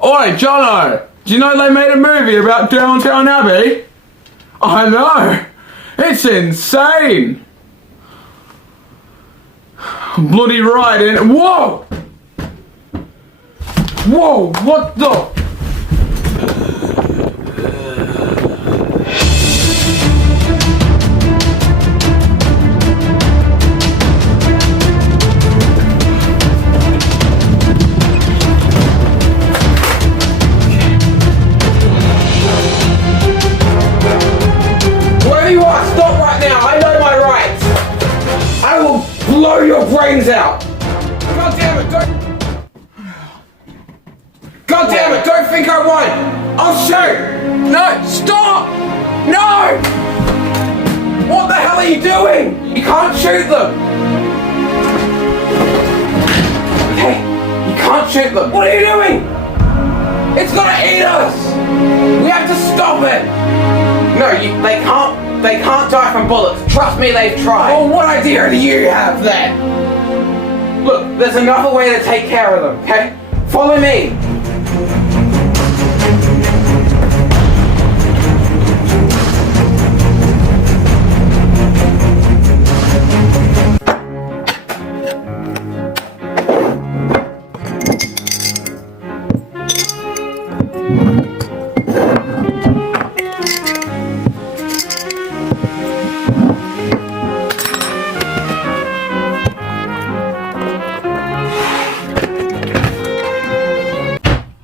Oi, Jono! Do you know they made a movie about Downtown Abbey? I know! It's insane! Bloody right in. Whoa! Whoa, what the? Where you are, stop right now, I know my rights! I will blow your brains out! God damn it, don't... God damn it, don't think I won! I'll shoot! No, stop! No! What the hell are you doing? You can't shoot them! Okay, you can't shoot them. What are you doing? It's gonna eat us! We have to stop it! No, they can't die from bullets. Trust me, they've tried. Well, what idea do you have then? Look, there's another way to take care of them, okay? Follow me.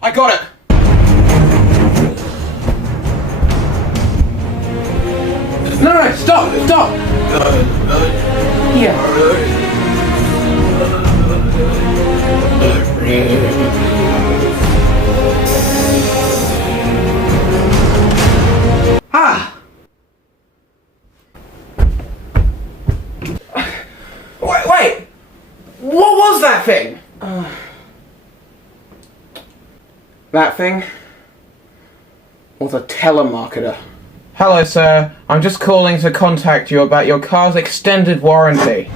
I got it! No, stop! Here. Ah! Wait! What was that thing? That thing was a telemarketer. Hello, sir. I'm just calling to contact you about your car's extended warranty.